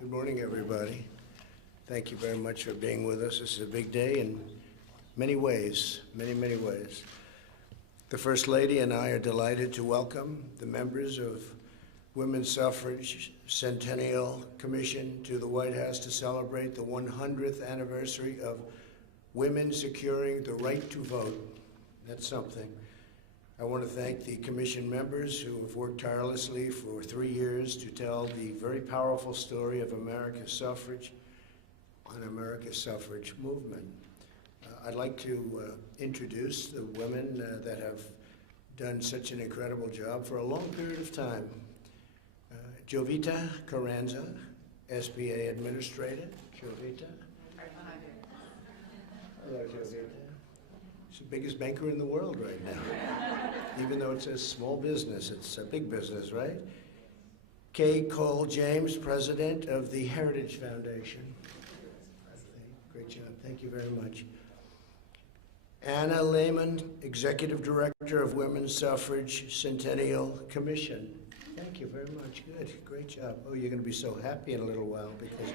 Good morning, everybody. Thank you very much for being with us. This is a big day in many ways, many ways. The First Lady and I are delighted to welcome the members of Women's Suffrage Centennial Commission to the White House to celebrate the 100th anniversary of women securing the right to vote. That's something. I want to thank the commission members who have worked tirelessly for 3 years to tell the very powerful story of America's suffrage and America's suffrage movement. I'd like to introduce the women that have done such an incredible job for a long period of time. Jovita Carranza, SBA Administrator. Jovita. Hello, Jovita. She's the biggest banker in the world right now. Even though it's a small business, it's a big business, right? Kay Cole James, President of the Heritage Foundation. Great job, thank you very much. Anna Lehman, Executive Director of Women's Suffrage Centennial Commission. Thank you very much, good, great job. Oh, you're gonna be so happy in a little while because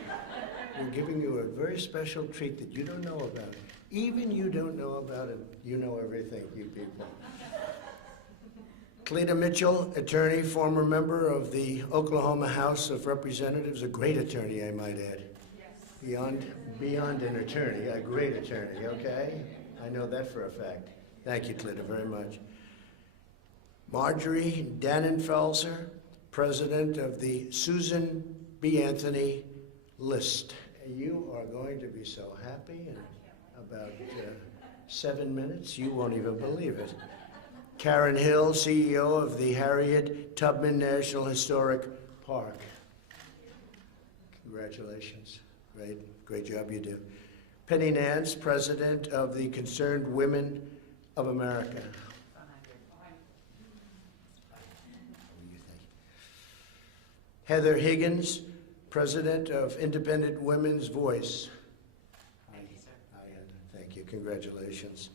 we're giving you a very special treat that you don't know about. Even you don't know about it, you know everything, you people. Cleta Mitchell, attorney, former member of the Oklahoma House of Representatives, a great attorney, I might add. Yes. Beyond an attorney, a great attorney, okay? I know that for a fact. Thank you, Cleta, very much. Marjorie Dannenfelser, president of the Susan B. Anthony List. You are going to be so happy in about 7 minutes, you won't even believe it. Karen Hill, CEO of the Harriet Tubman National Historic Park. Congratulations, great job you do. Penny Nance, president of the Concerned Women of America. Heather Higgins, president of Independent Women's Voice. Thank you, congratulations.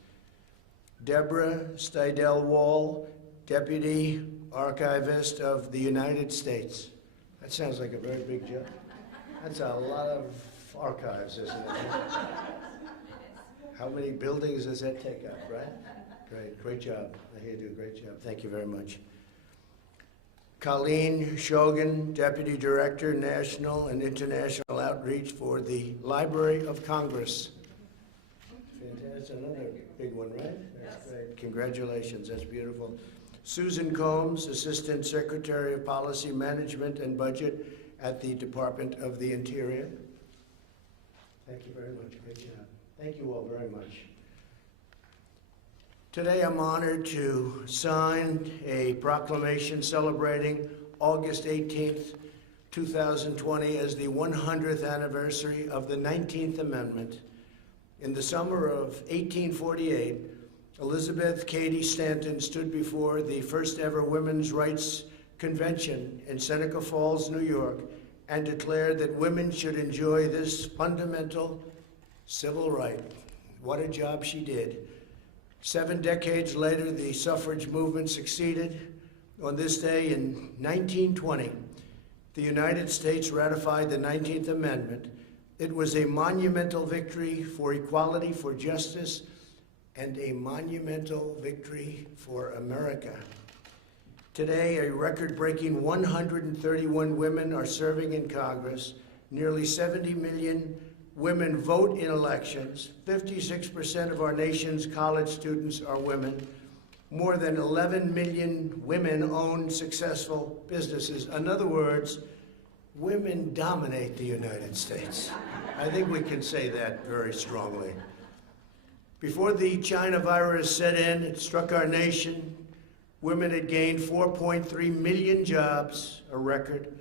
Deborah Steidel-Wall, Deputy Archivist of the United States. That sounds like a very big job. That's a lot of archives, isn't it? How many buildings does that take up, right? Great job. You do a great job. Thank you very much. Colleen Shogan, Deputy Director, National and International Outreach for the Library of Congress. That's another big one, right? That's great. Congratulations, that's beautiful. Susan Combs, Assistant Secretary of Policy Management and Budget at the Department of the Interior. Thank you very much, great job. Thank you all very much. Today I'm honored to sign a proclamation celebrating August 18th, 2020 as the 100th anniversary of the 19th Amendment. In the summer of 1848, Elizabeth Cady Stanton stood before the first ever Women's Rights Convention in Seneca Falls, New York, and declared that women should enjoy this fundamental civil right. What a job she did. 7 decades later, the suffrage movement succeeded. On this day in 1920, the United States ratified the 19th Amendment. It was a monumental victory for equality, for justice, and a monumental victory for America. Today, a record-breaking 131 women are serving in Congress. Nearly 70 million women vote in elections. 56% of our nation's college students are women. More than 11 million women own successful businesses. In other words, women dominate the United States. I think we can say that very strongly. Before the China virus set in, it struck our nation. Women had gained 4.3 million jobs, a record.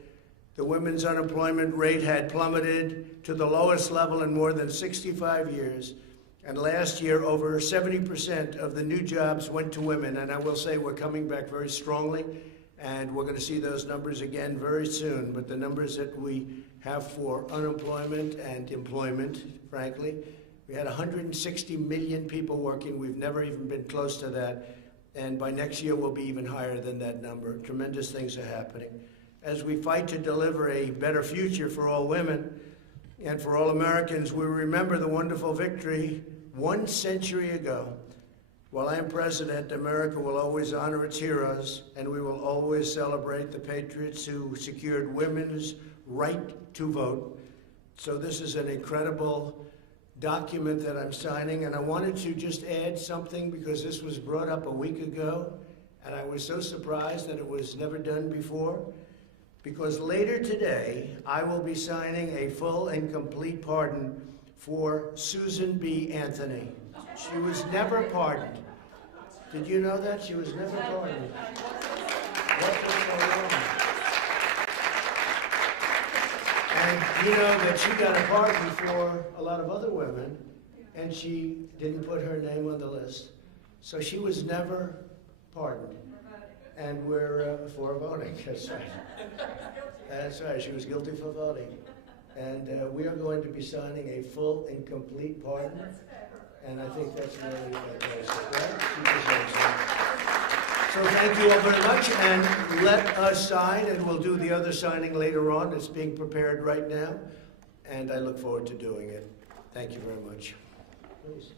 The women's unemployment rate had plummeted to the lowest level in more than 65 years. And last year, over 70% of the new jobs went to women. And I will say we're coming back very strongly. And we're going to see those numbers again very soon. But the numbers that we have for unemployment and employment, frankly, we had 160 million people working. We've never even been close to that. And by next year, we'll be even higher than that number. Tremendous things are happening. as we fight to deliver a better future for all women and for all Americans, we remember the wonderful victory 1 century ago. While I am president, America will always honor its heroes, and we will always celebrate the patriots who secured women's right to vote. So this is an incredible document that I'm signing, and I wanted to just add something because this was brought up a week ago, and I was so surprised that it was never done before. Because later today, I will be signing a full and complete pardon for Susan B. Anthony. She was never pardoned. Did you know that? She was never pardoned. What was so wrong? And you know that she got a pardon for a lot of other women, and she didn't put her name on the list. So she was never pardoned. And we're for voting. That's right. That's right. She was guilty for voting. And we are going to be signing a full and complete pardon. And I think that's really fantastic, right? She deserves it. So thank you all very much. And let us sign, and we'll do the other signing later on. It's being prepared right now. And I look forward to doing it. Thank you very much. Please.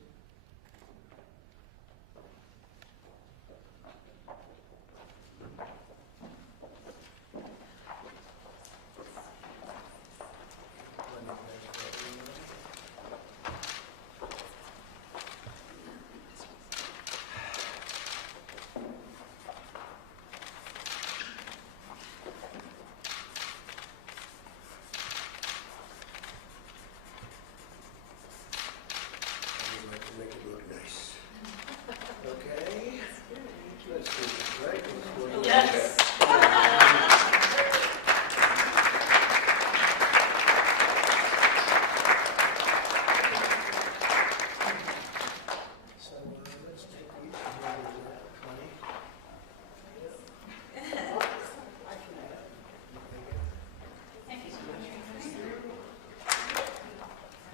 Make it look nice. Okay. Let's do this, right? Yes. So let's take each one of that, honey.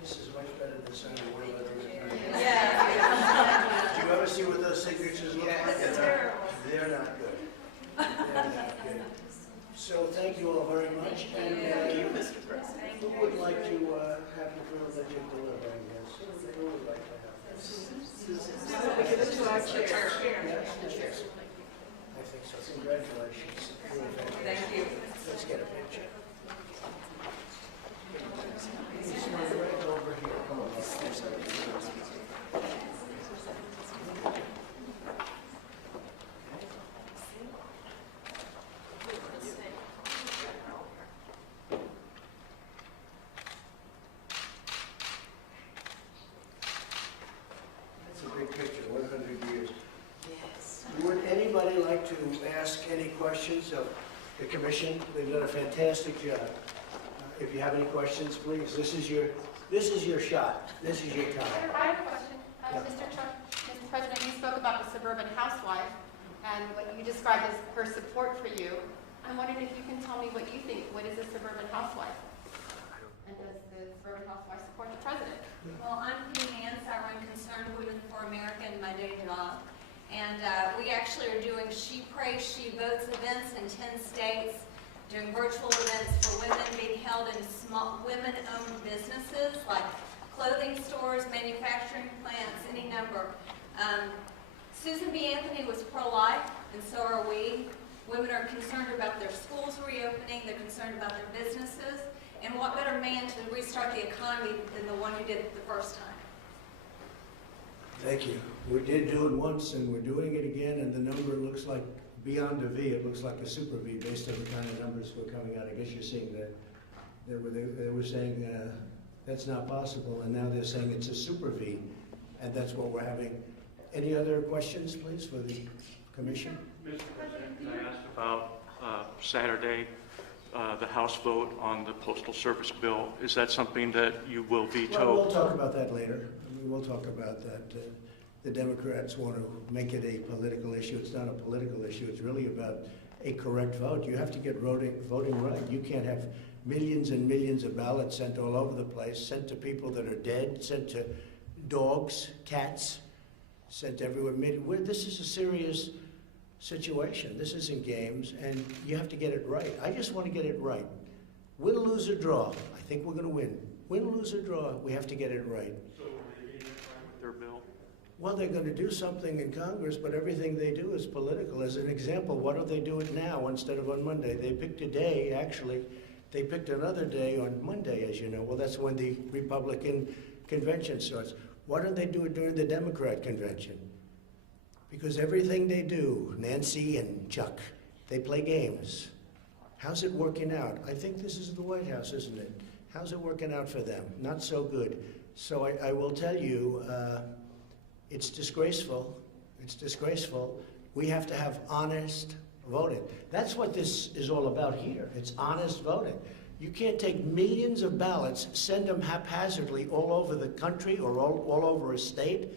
This is much better than signing one letter. Do you ever see what those signatures look like? They're not good. They're not good. So thank you all very much. And who would like to have the privilege of delivering this? Who would like to have this? Yes. I think so. Congratulations. Thank you. Let's get a picture. This one right over here. Come on. That's a big picture, 100 years. Yes. Would anybody like to ask any questions of the commission? They've done a fantastic job. If you have any questions, please, this is your shot. This is your time. I have a question. Mr. President, you spoke about the suburban housewife and what you described as her support for you. I'm wondering if you can tell me what you think. What is a suburban housewife? And does the suburban housewife support the president? Well, I'm Penny Nance. I run Concerned Women for America in my day job. And we actually are doing She Prays, She Votes events in 10 states, doing virtual events for women being held in small women-owned businesses like clothing stores, manufacturing plants, any number. Susan B. Anthony was pro-life, and so are we. Women are concerned about their schools reopening, they're concerned about their businesses, and what better man to restart the economy than the one who did it the first time. Thank you. We did do it once, and we're doing it again, and the number looks like beyond a V. It looks like a super V based on the kind of numbers we're coming out. I guess you're seeing that they were saying that's not possible, and now they're saying it's a super V, and that's what we're having. Any other questions, please, for the commission? Mr. President, can I ask about Saturday, the House vote on the Postal Service bill? Is that something that you will veto? Well, we'll talk about that later. We'll talk about that. The Democrats want to make it a political issue. It's not a political issue. It's really about a correct vote. You have to get voting right. You can't have millions and millions of ballots sent all over the place, sent to people that are dead, sent to dogs, cats, sent everywhere. This is a serious situation. This isn't games, and you have to get it right. I just want to get it right. Win, lose, or draw. I think we're going to win. Win, lose, or draw, we have to get it right. So are they getting it right with their bill? Well, they're going to do something in Congress, but everything they do is political. As an example, why don't they do it now instead of on Monday? They picked a day, actually. They picked another day on Monday, as you know. Well, that's when the Republican convention starts. Why don't they do it during the Democrat convention? Because everything they do, Nancy and Chuck, they play games. How's it working out? I think this is the White House, isn't it? How's it working out for them? Not so good. So I will tell you, it's disgraceful. It's disgraceful. We have to have honest voting. That's what this is all about here. It's honest voting. You can't take millions of ballots, send them haphazardly all over the country or all over a state,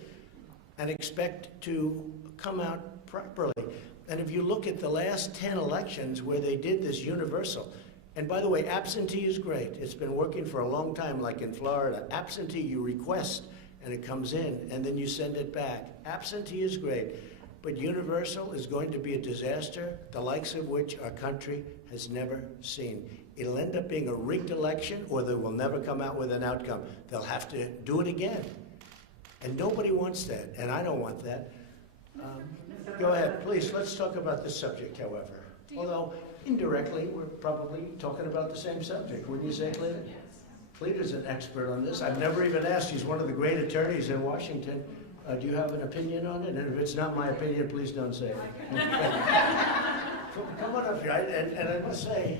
and expect to come out properly. And if you look at the last 10 elections where they did this universal, and by the way, absentee is great. It's been working for a long time, like in Florida. Absentee, you request, and it comes in, and then you send it back. Absentee is great, but universal is going to be a disaster, the likes of which our country has never seen. It'll end up being a rigged election, or they will never come out with an outcome. They'll have to do it again. And nobody wants that, and I don't want that. Go ahead, please, let's talk about this subject, however. Although, indirectly, we're probably talking about the same subject, wouldn't you say, Cleta? Cleta's an expert on this. I've never even asked. She's one of the great attorneys in Washington. Do you have an opinion on it? And if it's not my opinion, please don't say it. Come on up here, and I must say,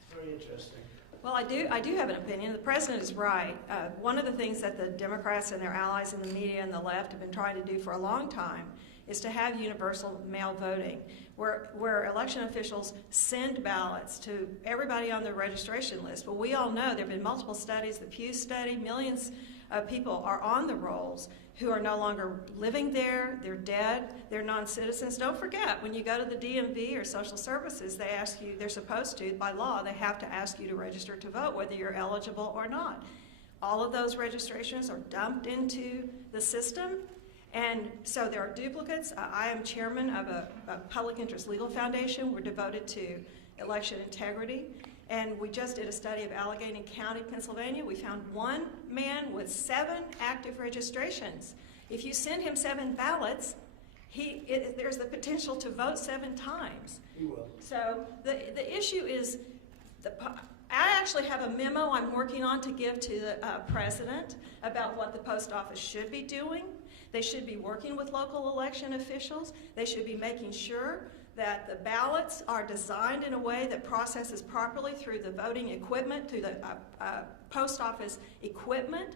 it's very interesting. Well, I do have an opinion. The president is right. One of the things that the Democrats and their allies in the media and the left have been trying to do for a long time is to have universal mail voting, where election officials send ballots to everybody on the registration list. But we all know there have been multiple studies, the Pew study, millions of people are on the rolls who are no longer living there, they're dead, they're non-citizens. Don't forget, when you go to the DMV or social services, they ask you, they're supposed to, by law, they have to ask you to register to vote, whether you're eligible or not. All of those registrations are dumped into the system, and so there are duplicates. I am chairman of a public interest legal foundation. We're devoted to election integrity. And we just did a study of Allegheny County, Pennsylvania. We found one man with 7 active registrations. If you send him 7 ballots, there's the potential to vote 7 times. He will. So the issue is, I actually have a memo I'm working on to give to the president about what the post office should be doing. They should be working with local election officials. They should be making sure that the ballots are designed in a way that processes properly through the voting equipment, through the post office equipment.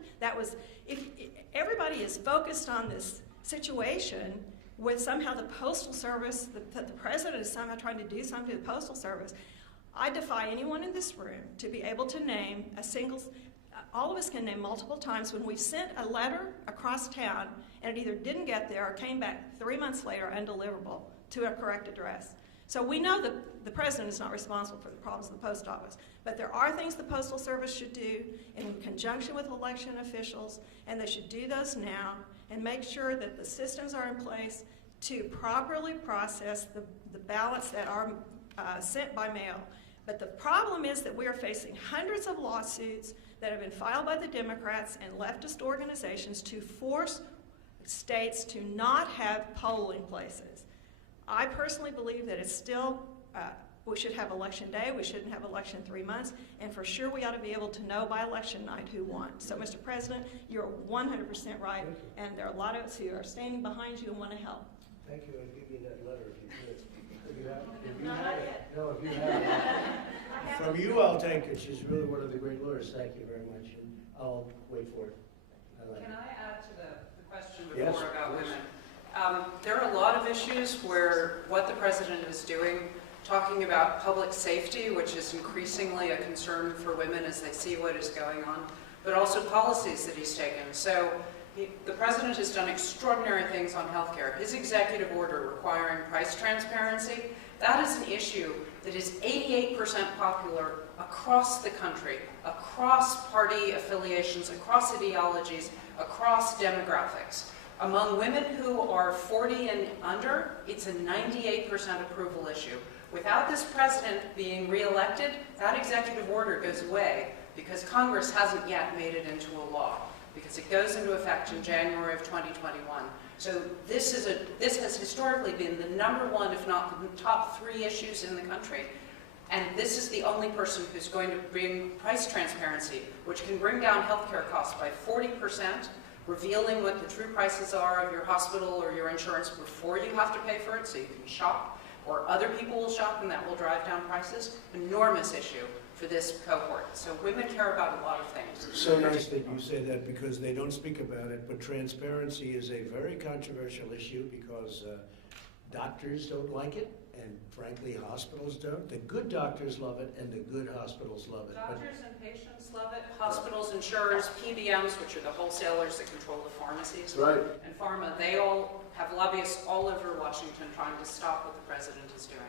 If everybody is focused on this situation with somehow the Postal Service, that the president is somehow trying to do something to the Postal Service, I defy anyone in this room to be able to name a single, all of us can name multiple times when we've sent a letter across town and it either didn't get there or came back 3 months later undeliverable to a correct address. So we know that the president is not responsible for the problems of the post office, but there are things the Postal Service should do in conjunction with election officials, and they should do those now and make sure that the systems are in place to properly process the ballots that are sent by mail. But the problem is that we are facing hundreds of lawsuits that have been filed by the Democrats and leftist organizations to force states to not have polling places. I personally believe that it's still, we should have election day, we shouldn't have election 3 months, and for sure we ought to be able to know by election night who won. So, Mr. President, you're 100% right, and there are a lot of us who are standing behind you and want to help. Thank you. I'll give you that letter if you could. If you have, if you Not have it. yet. No, if you have it. From you, I'll take it. She's really one of the great lawyers. Thank you very much. And I'll wait for it. Can I add to the question Yes, before about please. women? There are a lot of issues where what the president is doing, talking about public safety, which is increasingly a concern for women as they see what is going on, but also policies that he's taken. So the president has done extraordinary things on healthcare. His executive order requiring price transparency, that is an issue that is 88% popular across the country, across party affiliations, across ideologies, across demographics. Among women who are 40 and under, it's a 98% approval issue. Without this president being reelected, that executive order goes away because Congress hasn't yet made it into a law, because it goes into effect in January of 2021. So this has historically been the #1, if not the top 3 issues in the country. And this is the only person who's going to bring price transparency, which can bring down healthcare costs by 40%, revealing what the true prices are of your hospital or your insurance before you have to pay for it, so you can shop, or other people will shop, and that will drive down prices. Enormous issue for this cohort. So women care about a lot of things. It's so nice that you say that, because they don't speak about it, but transparency is a very controversial issue because doctors don't like it, and frankly, hospitals don't. The good doctors love it, and the good hospitals love it. But Doctors and patients love it. Hospitals, insurers, PBMs, which are the wholesalers that control the pharmacies, right. and pharma, they all have lobbyists all over Washington trying to stop what the president is doing.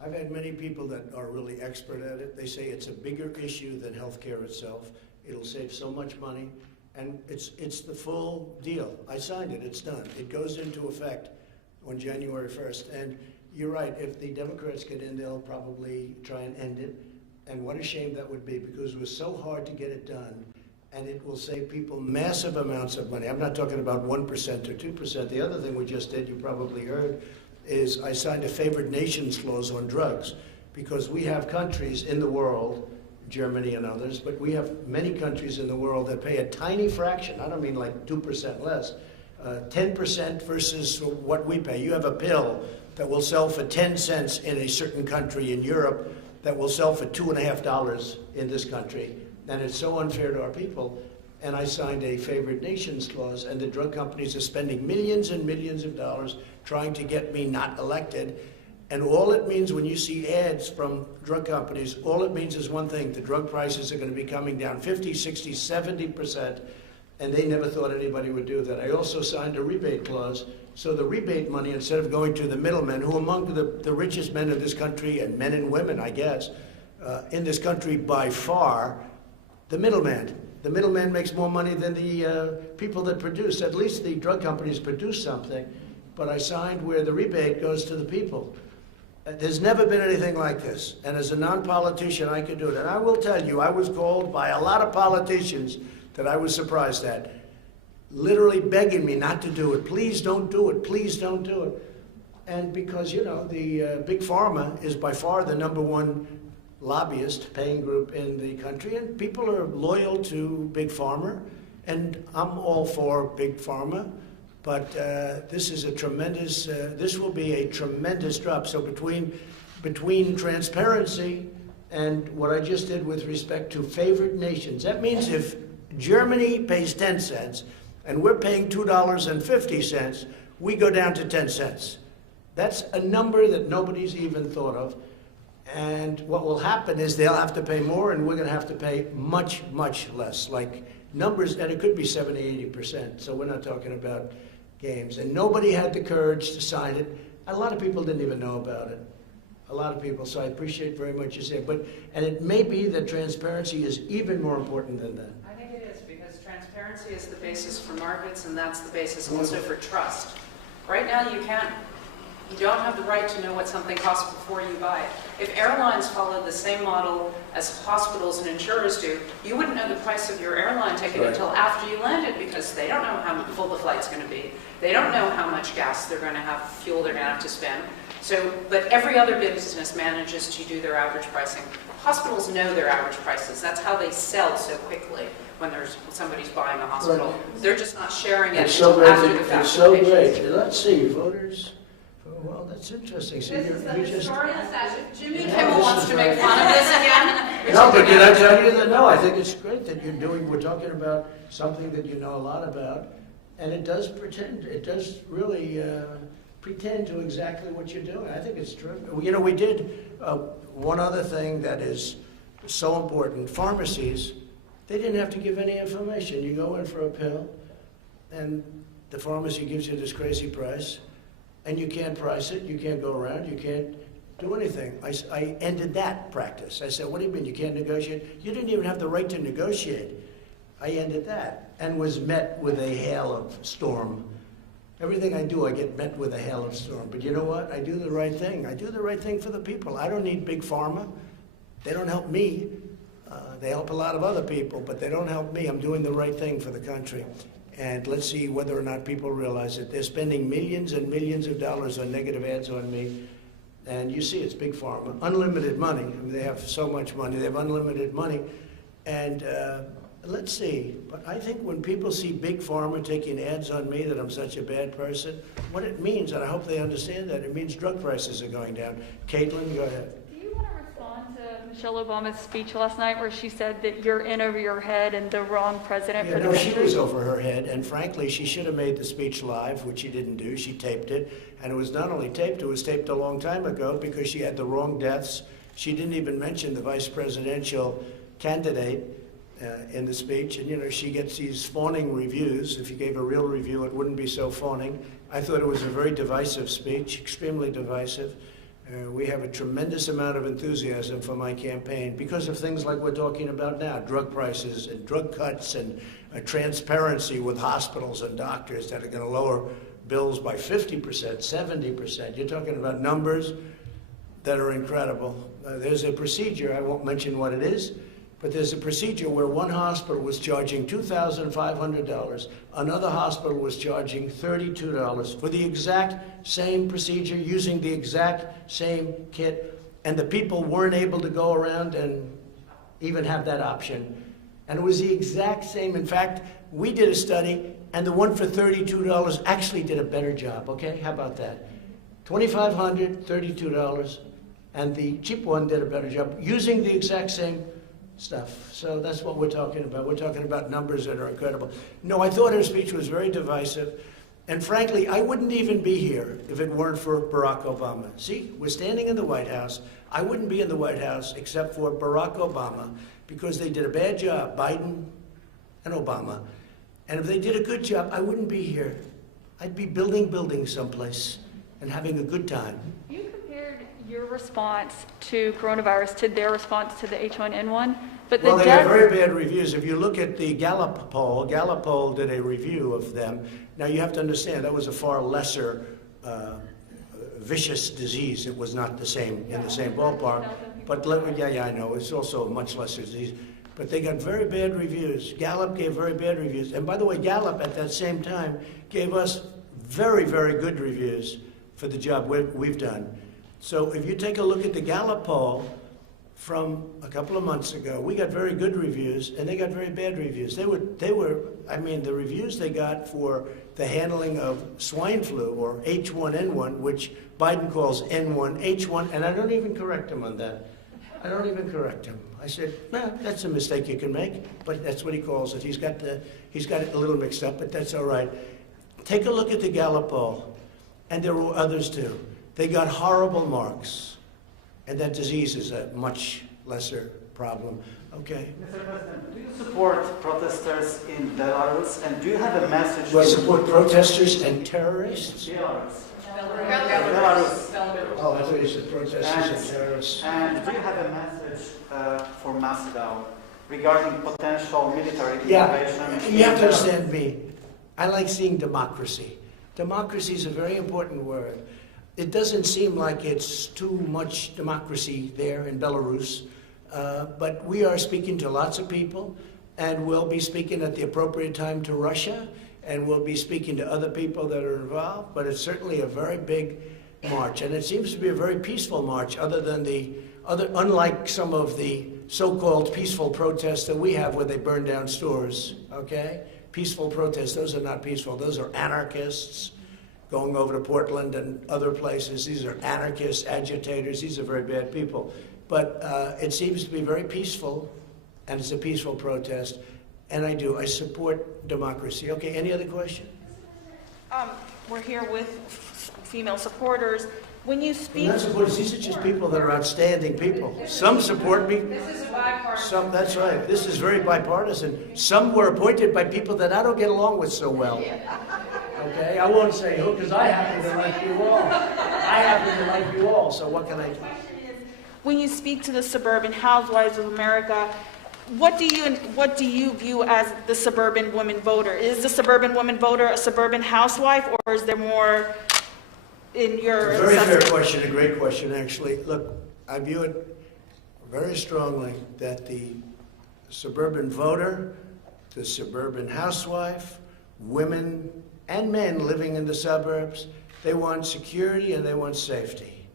I've had many people that are really expert at it. They say it's a bigger issue than healthcare itself. It'll save so much money, and it's the full deal. I signed it. It's done. It goes into effect on January 1st. And you're right. If the Democrats get in, they'll probably try and end it. And what a shame that would be, because it was so hard to get it done. And it will save people massive amounts of money. I'm not talking about 1% or 2%. The other thing we just did, you probably heard, is I signed a favored nations clause on drugs, because we have countries in the world, Germany and others, but we have many countries in the world that pay a tiny fraction. I don't mean like 2% less, 10% versus what we pay. You have a pill that will sell for 10 cents in a certain country in Europe that will sell for $2.50 in this country. And it's so unfair to our people. And I signed a favored nations clause, and the drug companies are spending millions and millions of dollars trying to get me not elected. And all it means when you see ads from drug companies, all it means is one thing: the drug prices are going to be coming down 50, 60, 70%, and they never thought anybody would do that. I also signed a rebate clause, so the rebate money, instead of going to the middlemen, who among the richest men in this country, and men and women, I guess, in this country by far, the middleman. The middleman makes more money than the people that produce. At least the drug companies produce something. But I signed where the rebate goes to the people. There's never been anything like this. And as a non-politician, I could do it. And I will tell you, I was called by a lot of politicians that I was surprised at, literally begging me not to do it. Please don't do it. Please don't do it. And because, you know, the Big Pharma is by far the #1 lobbyist paying group in the country, and people are loyal to Big Pharma, and I'm all for Big Pharma, but this is a tremendous, this will be a tremendous drop. So between transparency and what I just did with respect to favored nations, that means if Germany pays 10 cents and we're paying $2.50, we go down to 10 cents. That's a number that nobody's even thought of. And what will happen is they'll have to pay more, and we're going to have to pay much, much less. Like numbers, and it could be 70, 80%. So we're not talking about games. And nobody had the courage to sign it. A lot of people didn't even know about it. A lot of people. So I appreciate very much you saying. And it may be that transparency is even more important than that. I think it is, because transparency is the basis for markets, and that's the basis also for trust. Right now, you don't have the right to know what something costs before you buy it. If airlines followed the same model as hospitals and insurers do, you wouldn't know the price of your airline ticket until after you landed, because they don't know how full the flight's going to be. They don't know how much gas they're going to have, fuel they're going to have to spend. So, but every other business manages to do their average pricing. Hospitals know their average prices. That's how they sell so quickly when somebody's buying a hospital. Right. They're just not sharing it It's so until after the great. fact. It's so great. Let's see, voters. Well, that's interesting. See, This is you a just. historical session. Jimmy Yeah, Kimmel this wants is to make right. fun of this again. No, but did I tell you that? No, I think it's great that you're doing, we're talking about something that you know a lot about, and it does really pretend to exactly what you're doing. I think it's true. You know, we did one other thing that is so important. Pharmacies, they didn't have to give any information. You go in for a pill, and the pharmacy gives you this crazy price, and you can't price it, you can't go around, you can't do anything. I ended that practice. I said, what do you mean you can't negotiate? You didn't even have the right to negotiate. I ended that, and was met with a hail of storm Everything I do, I get met with a hailstorm. But you know what? I do the right thing. I do the right thing for the people. I don't need big pharma. They don't help me. They help a lot of other people, but they don't help me. I'm doing the right thing for the country. And let's see whether or not people realize it. They're spending millions and millions of dollars on negative ads on me. And you see, it's big pharma. Unlimited money. I mean, they have so much money. They have unlimited money. And let's see. But I think when people see big pharma taking ads on me that I'm such a bad person, what it means, and I hope they understand that, it means drug prices are going down. Caitlin, go ahead. Do you want to respond to Michelle Obama's speech last night where she said that you're in over your head and the wrong president Yeah, for the no, she country? was over her head, and frankly, she should have made the speech live, which she didn't do. She taped it, and it was not only taped, it was taped a long time ago because she had the wrong deaths. She didn't even mention the vice presidential candidate in the speech, and you know, she gets these fawning reviews. If you gave a real review, it wouldn't be so fawning. I thought it was a very divisive speech, extremely divisive. We have a tremendous amount of enthusiasm for my campaign because of things like we're talking about now, drug prices and drug cuts and transparency with hospitals and doctors that are going to lower bills by 50%, 70%. You're talking about numbers that are incredible. There's a procedure, I won't mention what it is, but there's a procedure where one hospital was charging $2,500, another hospital was charging $32 for the exact same procedure, using the exact same kit, and the people weren't able to go around and even have that option. And it was the exact same. In fact, we did a study, and the one for $32 actually did a better job, okay? How about that? $2,500, $32, and the cheap one did a better job using the exact same stuff. So that's what we're talking about. We're talking about numbers that are incredible. No, I thought her speech was very divisive. And frankly, I wouldn't even be here if it weren't for Barack Obama. See, we're standing in the White House. I wouldn't be in the White House except for Barack Obama because they did a bad job, Biden and Obama. And if they did a good job, I wouldn't be here. I'd be building buildings someplace and having a good time. You compared your response to coronavirus to their response to the H1N1, but the Well, they have death... very bad reviews. If you look at the Gallup poll did a review of them. Now, you have to understand, that was a far lesser vicious disease. It was not the same, in the same ballpark. But yeah, I know. It's also a much lesser disease. But they got very bad reviews. Gallup gave very bad reviews. And by the way, Gallup at that same time gave us very, very good reviews for the job we've done. So if you take a look at the Gallup poll from a couple of months ago, we got very good reviews, and they got very bad reviews. They were, I mean, the reviews they got for the handling of swine flu, or H1N1, which Biden calls N1, H1, and I don't even correct him on that. I don't even correct him. I said, well, that's a mistake you can make, but that's what he calls it. He's got it a little mixed up, but that's all right. Take a look at the Gallup poll, and there were others too. They got horrible marks, and that disease is a much lesser problem. Okay. Mr. President, do you support protesters in Belarus, and do you have a message? Do I support protesters and terrorists? Belarus. Belarus. Oh, I thought you said protesters and terrorists. And do you have a message for Moscow regarding potential military Yeah, intervention? you have to understand me. I like seeing democracy. Democracy is a very important word. It doesn't seem like it's too much democracy there in Belarus, but we are speaking to lots of people, and we'll be speaking at the appropriate time to Russia, and we'll be speaking to other people that are involved, but it's certainly a very big march, and it seems to be a very peaceful march, unlike some of the so-called peaceful protests that we have where they burn down stores, okay? Peaceful protests, those are not peaceful. Those are anarchists going over to Portland and other places. These are anarchists, agitators. These are very bad people. But it seems to be very peaceful, and it's a peaceful protest. And I support democracy. Okay, any other question? We're here with female supporters. When you Well, speak, not supporters. These are just people that are outstanding people. Some support me. This is a bipartisan. That's right. This is very bipartisan. Some were appointed by people that I don't get along with so well. Okay? I won't say who, because I happen to like you all. I happen to like you all, so what can I do? when you speak to the suburban housewives of America, what do you view as the suburban woman voter? Is the suburban woman voter a suburban housewife, or is there more in your Very fair assessment? question, a great question, actually. Look, I view it very strongly that the suburban voter, the suburban housewife, women and men living in the suburbs, they want security and they want safety.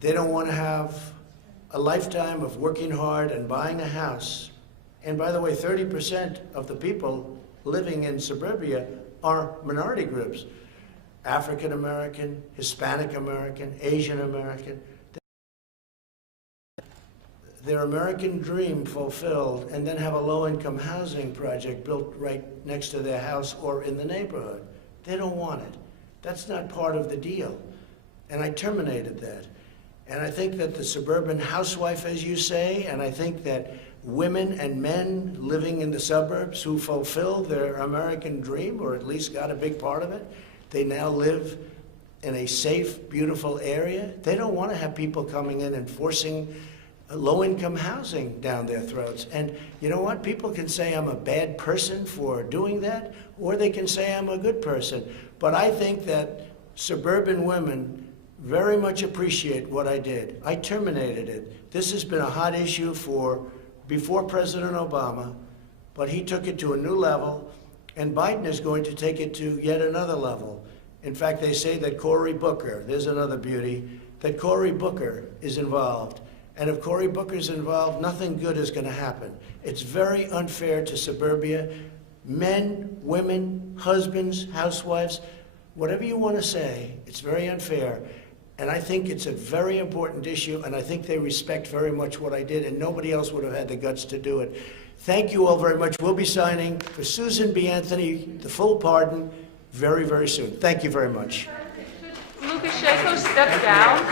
They don't want to have a lifetime of working hard and buying a house. And by the way, 30% of the people living in suburbia are minority groups. African American, Hispanic American, Asian American. Their American dream fulfilled, and then have a low-income housing project built right next to their house or in the neighborhood. They don't want it. That's not part of the deal. And I terminated that. And I think that the suburban housewife, as you say, and I think that women and men living in the suburbs who fulfilled their American dream, or at least got a big part of it, they now live in a safe, beautiful area. They don't want to have people coming in and forcing low-income housing down their throats. And you know what? People can say I'm a bad person for doing that, or they can say I'm a good person. But I think that suburban women very much appreciate what I did. I terminated it. This has been a hot issue before President Obama, but he took it to a new level, and Biden is going to take it to yet another level. In fact, they say that Cory Booker, there's another beauty, that Cory Booker is involved. And if Cory Booker's involved, nothing good is going to happen. It's very unfair to suburbia. Men, women, husbands, housewives, whatever you want to say, it's very unfair. And I think it's a very important issue, and I think they respect very much what I did, and nobody else would have had the guts to do it. Thank you all very much. We'll be signing for Susan B. Anthony the full pardon very, very soon. Thank you very much. Lukashenko step down.